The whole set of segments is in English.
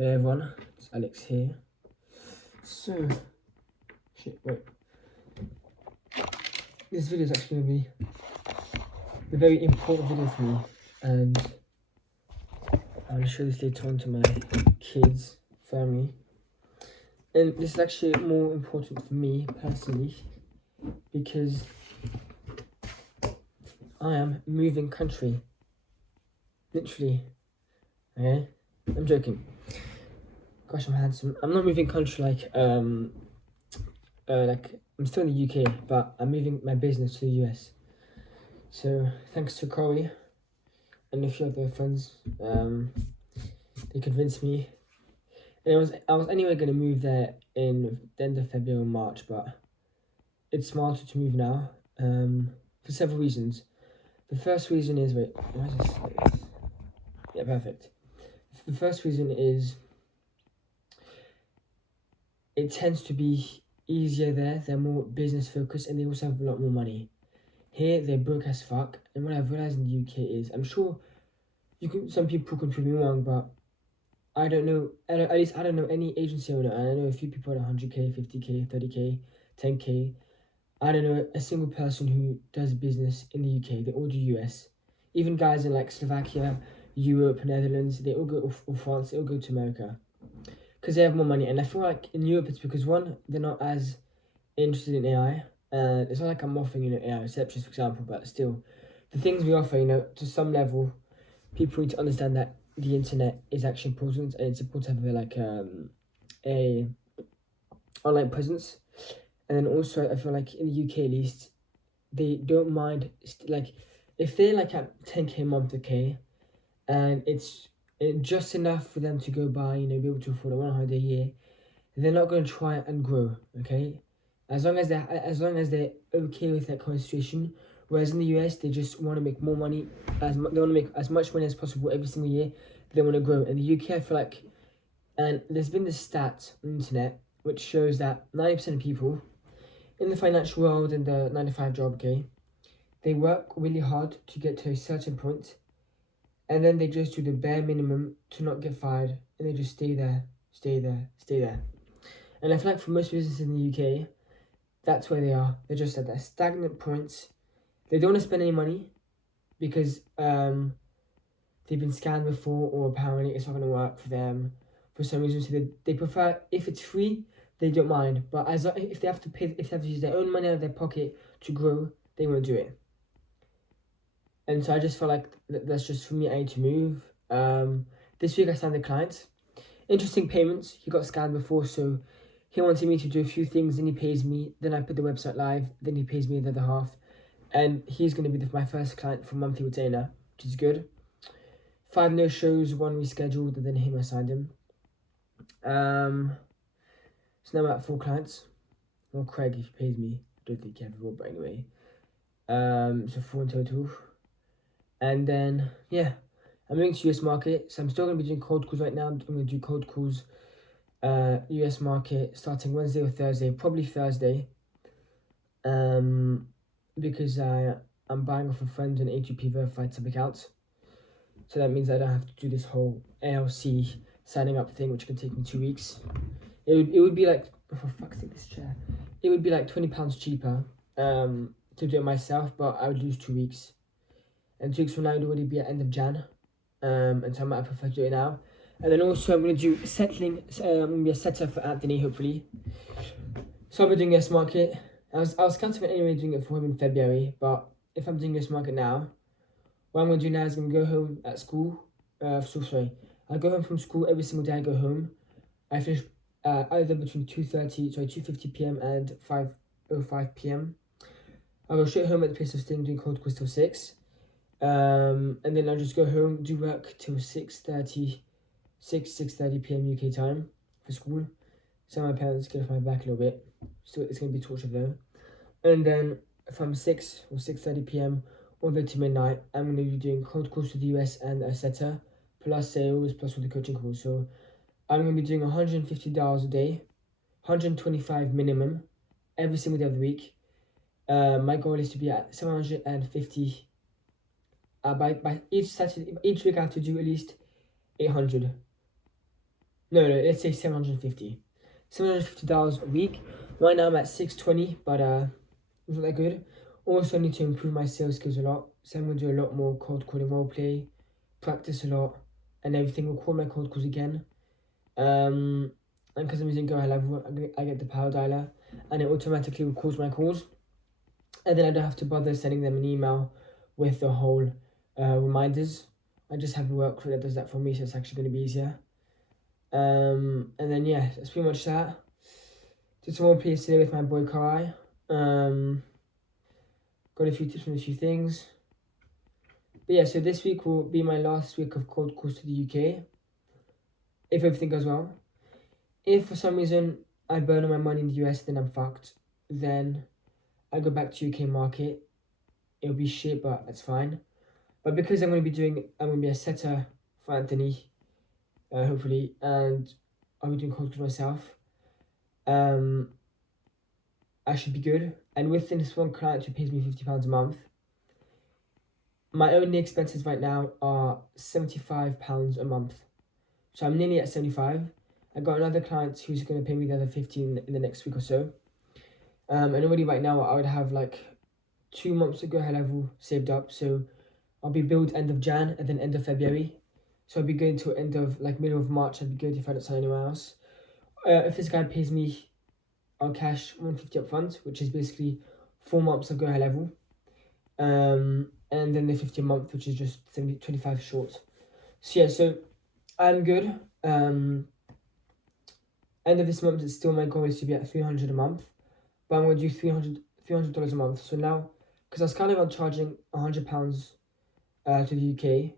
Hello everyone, it's Alex here. So, this video is actually going to be a very important video for me, and I'll show this later on to my kids, family. And this is actually more important for me personally because I am moving country. Literally. Okay? I'm joking. Gosh, I'm handsome. I'm not moving country like I'm still in the UK, but I'm moving my business to the US. So thanks to Chloe and a few other friends, they convinced me. And I was anyway gonna move there in the end of February or March, but it's smarter to move now, for several reasons. The first reason is why is this like this? Yeah, perfect. The first reason is it tends to be easier there. They're more business focused and they also have a lot more money. Here they're broke as fuck, and what I've realized in the UK is, I'm sure some people can prove me wrong, but I don't know. At least I don't know any agency owner, and I know a few people at 100k, 50k, 30k, 10k. I don't know a single person who does business in the UK. They all do US. Even guys in like Slovakia, Europe, Netherlands, they all go, or France, they all go to America because they have more money. And I feel like in Europe it's because one, they're not as interested in AI. It's not like I'm offering AI receptions, for example, but still, the things we offer, to some level, people need to understand that the internet is actually important, and it's important to have a online presence. And then also, I feel like in the UK at least, they don't mind if they're like at 10k a month, okay, and it's just enough for them to go by, be able to afford a 100 a year. They're not going to try and grow, okay. As long as they're okay with that current situation, whereas in the US they just want to make more money, they want to make as much money as possible every single year. They want to grow. In the UK, I feel like, and there's been this stat on the internet which shows that 90% of people in the financial world and the 9-to-5 job, okay, they work really hard to get to a certain point, and then they just do the bare minimum to not get fired, and they just stay there. And I feel like for most businesses in the UK, that's where they are. They're just at that stagnant point. They don't want to spend any money because they've been scammed before, or apparently it's not going to work for them for some reason. So they prefer, if it's free, they don't mind. But if they have to use their own money out of their pocket to grow, they won't do it. And so I just feel like that's just for me. I need to move. This week I signed a client. Interesting payments. He got scammed before, so he wanted me to do a few things, then he pays me, then I put the website live, then he pays me the other half. And he's going to be my first client for monthly retainer, which is good. 5 no-shows, 1 rescheduled, and then I signed him. So now I'm at 4 clients. Well, Craig, if he pays me, I don't think he ever will, but anyway. So 4 in total. And then, yeah, I'm moving to US market, so I'm still going to be doing cold calls right now. I'm going to do cold calls. US market starting Wednesday or Thursday, probably Thursday, because I'm buying off a friend an A2P verified sub account, so that means I don't have to do this whole ALC signing up thing, which can take me 2 weeks. It would be like, for fuck's sake, this chair. It would be like £20 cheaper to do it myself, but I would lose 2 weeks, and 2 weeks from now it would already be at end of Jan, and so I might prefer to do it now. And then also I'm going to do settling. I'm going to be a setter for Anthony, hopefully. So I'll be doing US market. I was counting on anyway doing it for him in February, but if I'm doing US market now, what I'm going to do now is I'm going to go home at school. I go home from school every single day. I go home. I finish either between 2:50 p.m. and 5:05 p.m. I'll go straight home at the place of staying, doing cold calls till 6. And then I'll just go home, do work till 6:30 p.m. UK time for school. So my parents get off my back a little bit. Still, it's going to be torture though. And then from 6 or 6:30 p.m. all the way to midnight, I'm going to be doing cold calls to the US and a setter, plus sales, plus all the coaching calls. So I'm going to be doing $150 a day, 125 minimum, every single day of the week. My goal is to be at 750. By each week I have to do at least 800. No, let's say $750 a week. Right now I'm at 620, but it's not that good. Also, I need to improve my sales skills a lot. So I'm going to do a lot more cold calling roleplay, practice a lot, and everything. Record my cold calls again. And because I'm using Go High Level, I get the power dialer, and it automatically records my calls. And then I don't have to bother sending them an email with the whole reminders. I just have a workflow that does that for me, so it's actually going to be easier. And then yeah, that's pretty much that. Did some more plays today with my boy Karai. Got a few tips on a few things. But yeah, so this week will be my last week of cold calls to the UK. If everything goes well. If for some reason I burn all my money in the US, then I'm fucked. Then I go back to UK market. It'll be shit, but that's fine. But because I'm going to be a setter for Anthony, hopefully, and I'll be doing cold calls myself. I should be good. And with this one client who pays me £50 a month, my only expenses right now are £75 a month. So I'm nearly at 75. I got another client who's going to pay me the other 15 in the next week or so. And already right now I would have like 2 months to Go High Level saved up. So I'll be billed end of Jan and then end of February. So I'll be going to end of like middle of March. I'd be good if I don't sign anywhere else. If this guy pays me on cash 150 up front, which is basically 4 months of Go High Level. And then the 50 a month, which is just 25 short. So yeah, so I'm good. End of this month, it's still my goal is to be at 300 a month, but I'm going to do $300 a month. So now, because I was kind of on charging £100 to the UK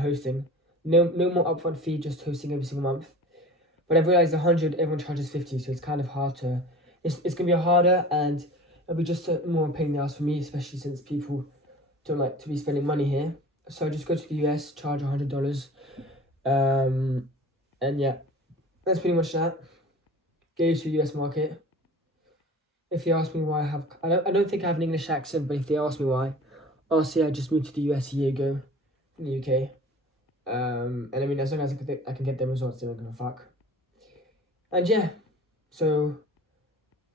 hosting, no more upfront fee, just hosting every single month. But I've realized 100, everyone charges 50, so it's kind of hard to. It's gonna be harder, and it'll be just more pain in the ass for me, especially since people don't like to be spending money here. So I just go to the US, charge $100, and yeah, that's pretty much that. Get used to the US market. If they ask me why I don't think I have an English accent, but if they ask me why, I'll say I just moved to the US a year ago from the UK. And I mean, as long as I can get them results, then I'm gonna fuck. And yeah, so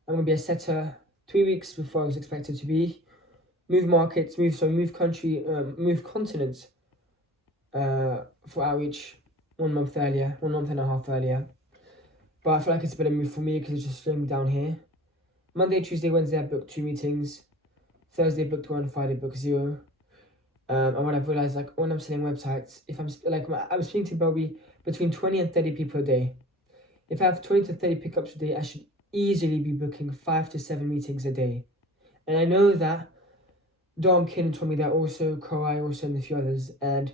I'm gonna be a setter 3 weeks before I was expected to be. Move markets, move country, move continents for outreach 1 month earlier, 1.5 months earlier. But I feel like it's a better move for me because it's just slowing me down here. Monday, Tuesday, Wednesday, I booked 2 meetings. Thursday, booked 1. Friday, booked 0. And what I've realized, like when I'm selling websites, if I'm speaking to probably between 20 and 30 people a day. If I have 20 to 30 pickups a day, I should easily be booking 5 to 7 meetings a day. And I know that Dom Kin told me that also, Kawhi also, and a few others. And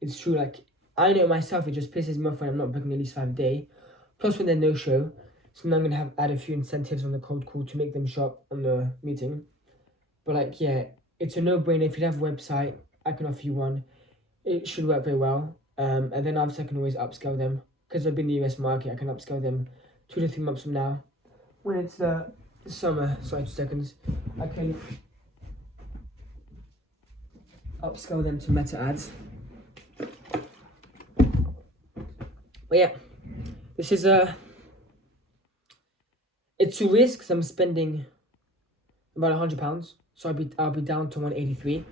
it's true, like, I know myself, it just pisses me off when I'm not booking at least 5 a day. Plus when they're no-show. So now I'm going to add a few incentives on the cold call to make them show up on the meeting. But like, yeah, it's a no-brainer. If you have a website, I can offer you one. It should work very well. And then obviously I can always upscale them. Because I've been in the US market, I can upscale them 2 to 3 months from now. When it's the summer, sorry, 2 seconds, I can upscale them to meta ads. But yeah, this is it's a risk because I'm spending about £100, so I'll be down to 183.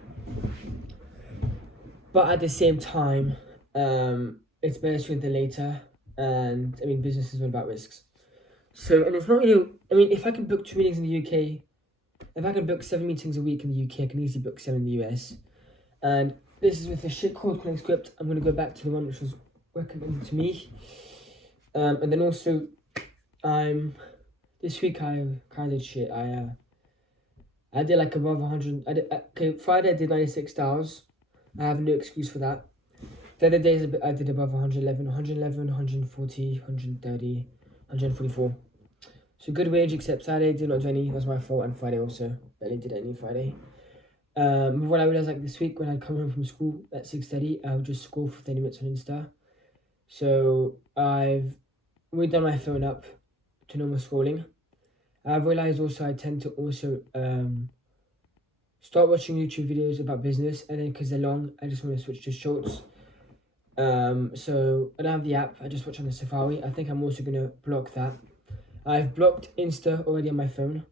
But at the same time, it's better sooner than later, and I mean business is all about risks. So, and it's not really. I mean, if I can book 2 meetings in the UK, if I can book 7 meetings a week in the UK, I can easily book 7 in the US. And this is with the shit cold calling script. I'm gonna go back to the one which was recommended to me. And then also, this week I kind of shit. I did like above 100. Friday I did 96 stars. I have no excuse for that. The other days I did above 111, 140, 130, 144. So good range, except Saturday did not do any. That's my fault, and Friday also barely did any Friday. What I realized, like this week when I come home from school at 6:30, I would just scroll for 30 minutes on Insta. So I've redone my phone up to normal scrolling. I've realized also I tend to also start watching YouTube videos about business, and then because they're long, I just want to switch to shorts. So I don't have the app. I just watch on the Safari. I think I'm also gonna block that. I've blocked Insta already on my phone.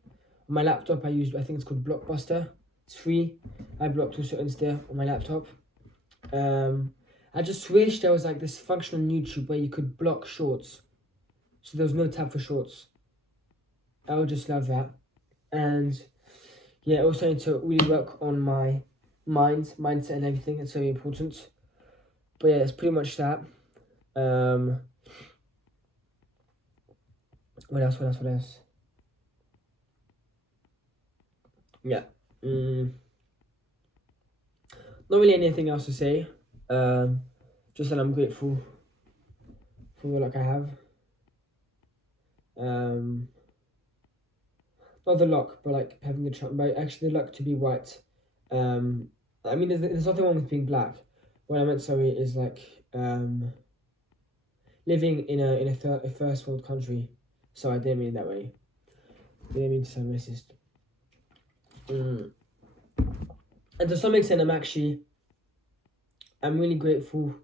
On my laptop, I think it's called Blockbuster. It's free. I blocked also Insta on my laptop. I just wish there was like this function on YouTube where you could block shorts. So there was no tab for shorts. I would just love that. And yeah, also need to really work on my mindset and everything. It's very important. But yeah, that's pretty much that. What else? Yeah. Not really anything else to say. Just that I'm grateful for the luck I have. Not the luck, but like having the chance, but actually the luck to be white. I mean, there's nothing wrong with being black. What I meant, sorry, is like living in a first world country. Sorry, I didn't mean it that way. I didn't mean to sound racist. And to some extent, I'm really grateful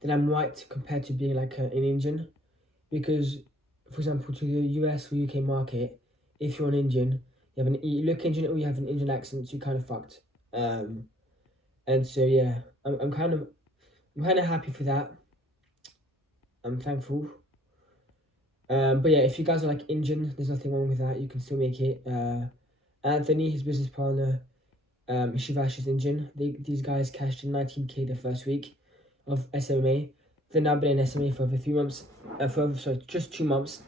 that I'm white compared to being like an Indian, because, for example, to the US or UK market, if you're an Indian, you look Indian or you have an Indian accent, you're kind of fucked. And so yeah, I'm kind of happy for that. I'm thankful. But yeah, if you guys are like Indian, there's nothing wrong with that. You can still make it. Anthony, his business partner, Shivash is Indian. These guys cashed in 19K the first week of SMA. They've now been in SMA for over 3 months. Just 2 months.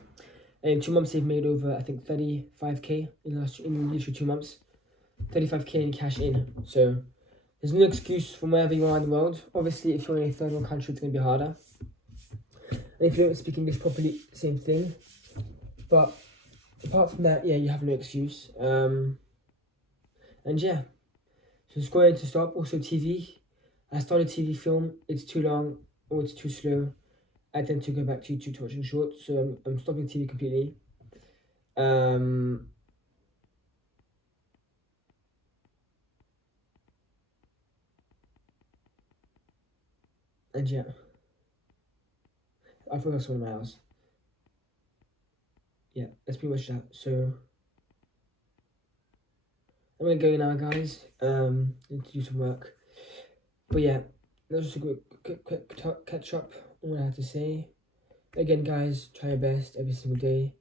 And in 2 months, they've made over, I think, 35K in literally 2 months. 35K in cash in. So there's no excuse from wherever you are in the world. Obviously, if you're in a third world country, it's going to be harder. And if you don't speak English properly, same thing. But apart from that, yeah, you have no excuse. And yeah, so it's going to stop. Also, TV. I started TV film. It's too long or it's too slow. I tend to go back to YouTube to watching shorts. So I'm stopping TV completely. And yeah, I forgot someone in my house. Yeah, that's pretty much that. So I'm gonna go now, guys. Need to do some work. But yeah, that was just a quick catch up on what I had to say. Again, guys, try your best every single day.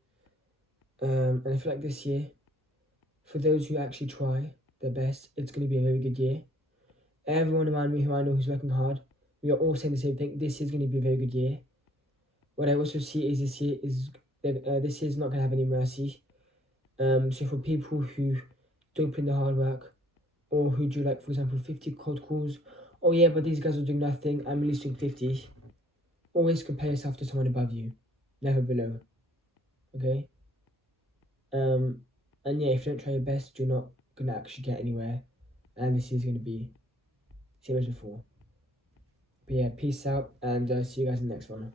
And I feel like this year, for those who actually try their best, it's going to be a very good year. Everyone around me who I know who's working hard, we are all saying the same thing. This is going to be a very good year. What I also see is this year is not going to have any mercy. So for people who don't put in the hard work, or who do, like, for example, 50 cold calls, oh yeah, but these guys are doing nothing, I'm at least doing 50. Always compare yourself to someone above you, never below. Okay? And yeah, if you don't try your best, you're not gonna actually get anywhere. And this is gonna be same as before. But yeah, peace out, and see you guys in the next one.